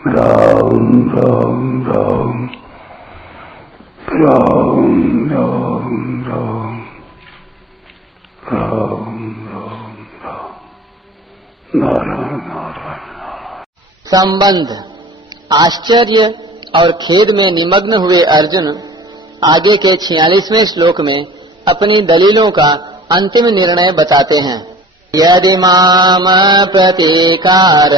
राम राम राम राम राम राम राम राम राम नारायण नारायण। संबंध। आश्चर्य और खेद में निमग्न हुए अर्जुन आगे के 46वें श्लोक में अपनी दलीलों का अंतिम निर्णय बताते हैं। यदि माम प्रतीकार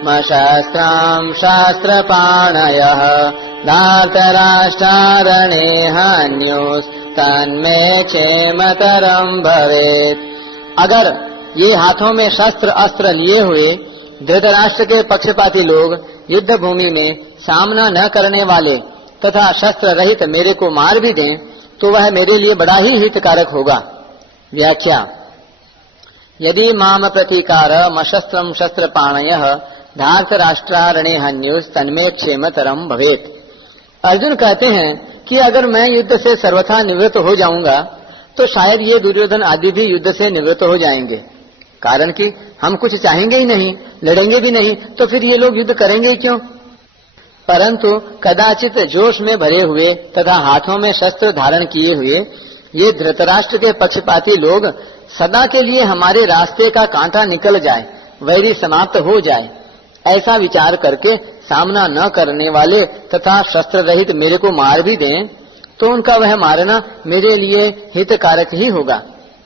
मशस्त्रं शास्त्रपाणयः धार्तराष्ट्रारणे हन्युस्तन्मे क्षेमतरं भवेत्। अगर ये हाथों में शस्त्र अस्त्र लिए हुए धृतराष्ट्र के पक्षपाती लोग युद्ध भूमि में सामना न करने वाले तथा शस्त्र रहित मेरे को मार भी दें तो वह मेरे लिए बड़ा ही हितकारक होगा। व्याख्या। यदि माम प्रतीकार मशस्त्रम शस्त्रपाणयः धार्तराष्ट्रारणे हन्युस् तन्मे क्षेमतरम भवेत्। अर्जुन कहते हैं कि अगर मैं युद्ध से सर्वथा निवृत्त हो जाऊंगा तो शायद ये दुर्योधन आदि भी युद्ध से निवृत्त हो जाएंगे, कारण कि हम कुछ चाहेंगे ही नहीं, लड़ेंगे भी नहीं, तो फिर ये लोग युद्ध करेंगे ही क्यों। परंतु कदाचित जोश में भरे हुए तथा हाथों में शस्त्र धारण किए हुए ये धृतराष्ट्र के पक्षपाती लोग सदा के लिए हमारे रास्ते का कांटा निकल जाए, वैरी समाप्त हो जाए, ऐसा विचार करके सामना न करने वाले तथा शस्त्र रहित मेरे को मार भी दें तो उनका वह मारना मेरे लिए हितकारक ही होगा,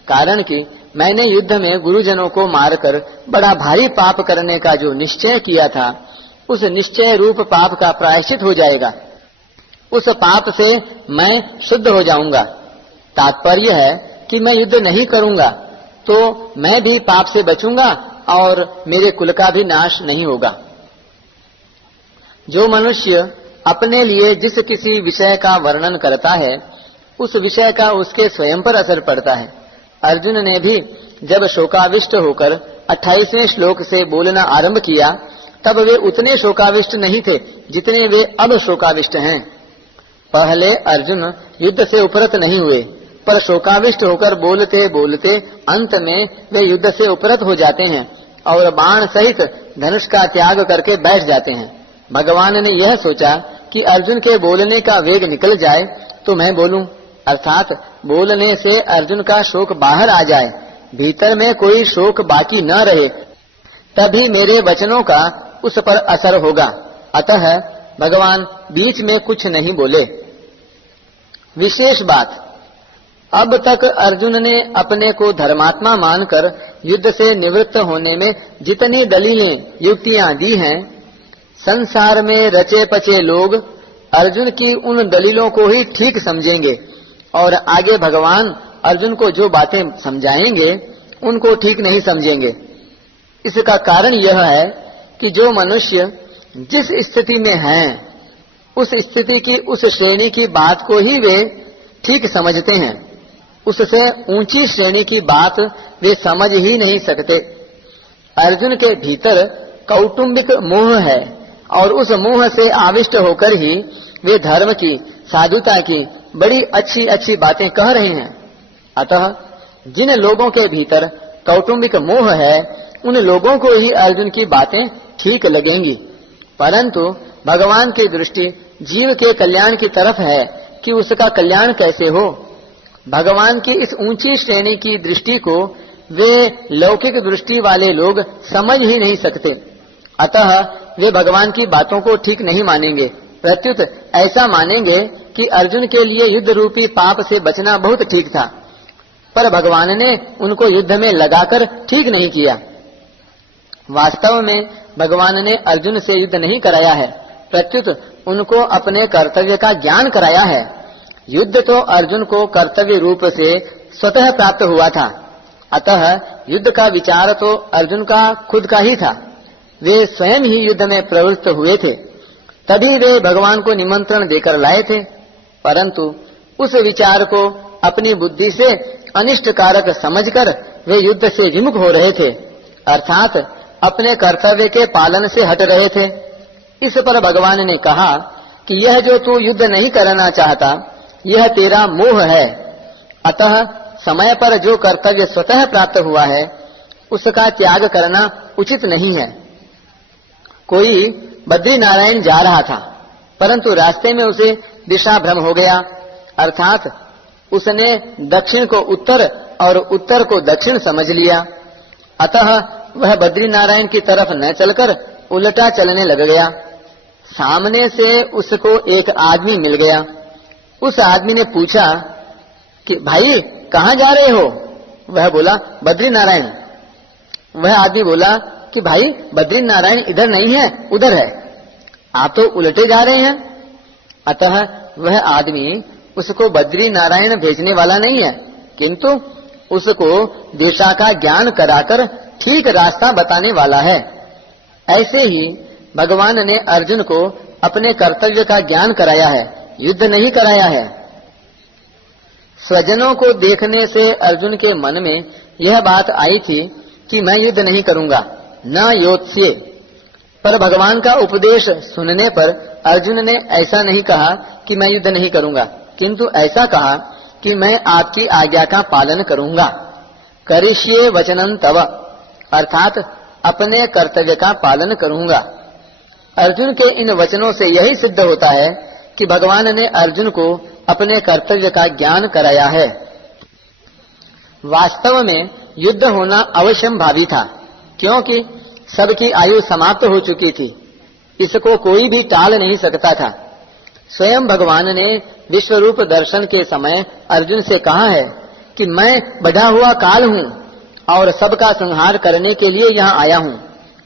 कारण कि मैंने युद्ध में गुरुजनों को मारकर बड़ा भारी पाप करने का जो निश्चय किया था उस निश्चय रूप पाप का प्रायश्चित हो जाएगा। उस पाप से मैं शुद्ध हो जाऊंगा। तात्पर्य है कि मैं युद्ध नहीं करूंगा तो मैं भी पाप से बचूंगा और मेरे कुल का भी नाश नहीं होगा। जो मनुष्य अपने लिए जिस किसी विषय का वर्णन करता है उस विषय का उसके स्वयं पर असर पड़ता है। अर्जुन ने भी जब शोकाविष्ट होकर 28वें श्लोक से बोलना आरंभ किया तब वे उतने शोकाविष्ट नहीं थे जितने वे अब शोकाविष्ट हैं। पहले अर्जुन युद्ध से उपरत नहीं हुए, पर शोकाविष्ट होकर बोलते बोलते अंत में वे युद्ध से उपरत हो जाते हैं और बाण सहित धनुष का त्याग करके बैठ जाते हैं। भगवान ने यह सोचा कि अर्जुन के बोलने का वेग निकल जाए तो मैं बोलूं, अर्थात बोलने से अर्जुन का शोक बाहर आ जाए, भीतर में कोई शोक बाकी न रहे, तभी मेरे वचनों का उस पर असर होगा। अतः भगवान बीच में कुछ नहीं बोले। विशेष बात, अब तक अर्जुन ने अपने को धर्मात्मा मानकर युद्ध से निवृत्त होने में जितनी दलीलें युक्तियां दी हैं, संसार में रचे पचे लोग अर्जुन की उन दलीलों को ही ठीक समझेंगे और आगे भगवान अर्जुन को जो बातें समझाएंगे उनको ठीक नहीं समझेंगे। इसका कारण यह है कि जो मनुष्य जिस स्थिति में हैं उस स्थिति की उस श्रेणी की बात को ही वे ठीक समझते हैं, उससे ऊंची श्रेणी की बात वे समझ ही नहीं सकते। अर्जुन के भीतर कौटुंबिक मोह है और उस मोह से आविष्ट होकर ही वे धर्म की, साधुता की बड़ी अच्छी अच्छी बातें कह रहे हैं। अतः जिन लोगों के भीतर कौटुंबिक मोह है उन लोगों को ही अर्जुन की बातें ठीक लगेंगी, परंतु भगवान की दृष्टि जीव के कल्याण की तरफ है कि उसका कल्याण कैसे हो। भगवान की इस ऊंची श्रेणी की दृष्टि को वे लौकिक दृष्टि वाले लोग समझ ही नहीं सकते। अतः वे भगवान की बातों को ठीक नहीं मानेंगे, प्रत्युत ऐसा मानेंगे कि अर्जुन के लिए युद्ध रूपी पाप से बचना बहुत ठीक था, पर भगवान ने उनको युद्ध में लगाकर ठीक नहीं किया। वास्तव में भगवान ने अर्जुन से युद्ध नहीं कराया है, प्रत्युत उनको अपने कर्तव्य का ज्ञान कराया है। युद्ध तो अर्जुन को कर्तव्य रूप से स्वतः प्राप्त हुआ था, अतः युद्ध का विचार तो अर्जुन का खुद का ही था। वे स्वयं ही युद्ध में प्रवृत्त हुए थे, तभी वे भगवान को निमंत्रण देकर लाए थे, परंतु उस विचार को अपनी बुद्धि से अनिष्ट कारक समझकर वे युद्ध से विमुख हो रहे थे, अर्थात अपने कर्तव्य के पालन से हट रहे थे। इस पर भगवान ने कहा कि यह जो तू युद्ध नहीं करना चाहता यह तेरा मोह है, अतः समय पर जो कर्तव्य स्वतः प्राप्त हुआ है उसका त्याग करना उचित नहीं है। कोई बद्री नारायण जा रहा था, परंतु रास्ते में उसे दिशा भ्रम हो गया, अर्थात उसने दक्षिण को उत्तर और उत्तर को दक्षिण समझ लिया। अतः वह बद्री नारायण की तरफ न चलकर उल्टा चलने लग गया। सामने से उसको एक आदमी मिल गया। उस आदमी ने पूछा कि भाई कहाँ जा रहे हो? वह बोला बद्री नारायण। वह आदमी बोला कि भाई बद्री नारायण इधर नहीं है, उधर है, आप तो उल्टे जा रहे हैं। अतः वह आदमी उसको बद्री नारायण भेजने वाला नहीं है, किंतु उसको दिशा का ज्ञान कराकर ठीक रास्ता बताने वाला है। ऐसे ही भगवान ने अर्जुन को अपने कर्तव्य का ज्ञान कराया है, युद्ध नहीं कराया है। स्वजनों को देखने से अर्जुन के मन में यह बात आई थी कि मैं युद्ध नहीं करूंगा, न योत्स्ये। पर भगवान का उपदेश सुनने पर अर्जुन ने ऐसा नहीं कहा कि मैं युद्ध नहीं करूंगा, किंतु ऐसा कहा कि मैं आपकी आज्ञा का पालन करूंगा। करिष्ये वचनं तव, अर्थात अपने कर्तव्य का पालन करूंगा। अर्जुन के इन वचनों से यही सिद्ध होता है कि भगवान ने अर्जुन को अपने कर्तव्य का ज्ञान कराया है। वास्तव में युद्ध होना अवश्यम भावी था, क्योंकि सबकी आयु समाप्त हो चुकी थी। इसको कोई भी टाल नहीं सकता था। स्वयं भगवान ने विश्वरूप दर्शन के समय अर्जुन से कहा है कि मैं बढ़ा हुआ काल हूँ और सबका संहार करने के लिए यहाँ आया हूँ।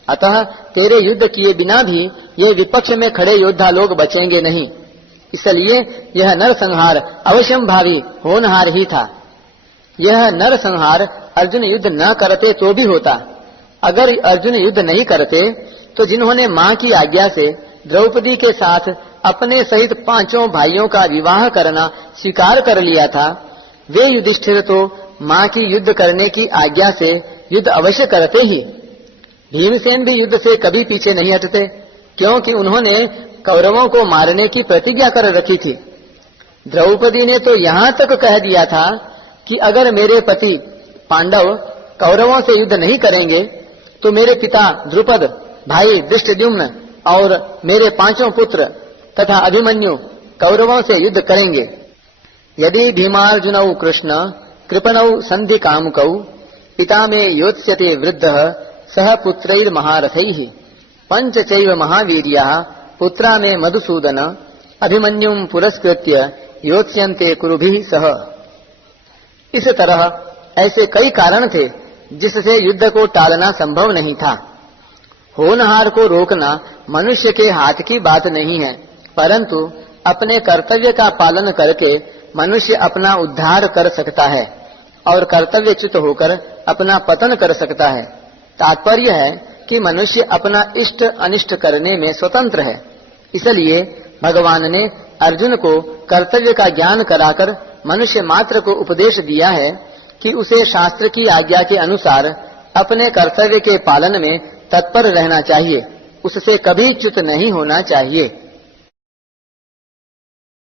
अतः तेरे युद्ध किए बिना भी ये विपक्ष में खड़े योद्धा लोग बचेंगे नहीं। इसलिए यह नर संहार अवश्यम भावी होनहार ही था। यह नर संहार अर्जुन युद्ध न करते तो भी होता। अगर अर्जुन युद्ध नहीं करते तो जिन्होंने माँ की आज्ञा से द्रौपदी के साथ अपने सहित 5 भाइयों का विवाह करना स्वीकार कर लिया था, वे युधिष्ठिर तो माँ की युद्ध करने की आज्ञा से युद्ध अवश्य करते ही। भीमसेन भी युद्ध से कभी पीछे नहीं हटते, क्योंकि उन्होंने कौरवों को मारने की प्रतिज्ञा कर रखी थी। द्रौपदी ने तो यहाँ तक कह दिया था कि अगर मेरे पति पांडव कौरवों से युद्ध नहीं करेंगे तो मेरे पिता द्रुपद, भाई धृष्टद्युम्न और मेरे 5 पुत्र तथा अभिमन्यु कौरवों से युद्ध करेंगे। यदि भीमार्जुनौ कृष्ण कृपणौ संधि कामुकौ पिता में योत्स्यते वृद्धः सह पुत्रैर महारथैः 5 चैव महावीर्याः पुत्रा में मधुसूदन अभिमन्युं पुरस्कृत्य योत्स्यन्ते कुरुभिः सह। इस तरह ऐसे कई कारण थे जिससे युद्ध को टालना संभव नहीं था। होनहार को रोकना मनुष्य के हाथ की बात नहीं है, परंतु अपने कर्तव्य का पालन करके मनुष्य अपना उद्धार कर सकता है और कर्तव्यच्युत होकर अपना पतन कर सकता है। तात्पर्य है कि मनुष्य अपना इष्ट अनिष्ट करने में स्वतंत्र है। इसलिए भगवान ने अर्जुन को कर्तव्य का ज्ञान कराकर मनुष्य मात्र को उपदेश दिया है कि उसे शास्त्र की आज्ञा के अनुसार अपने कर्तव्य के पालन में तत्पर रहना चाहिए, उससे कभी च्युत नहीं होना चाहिए।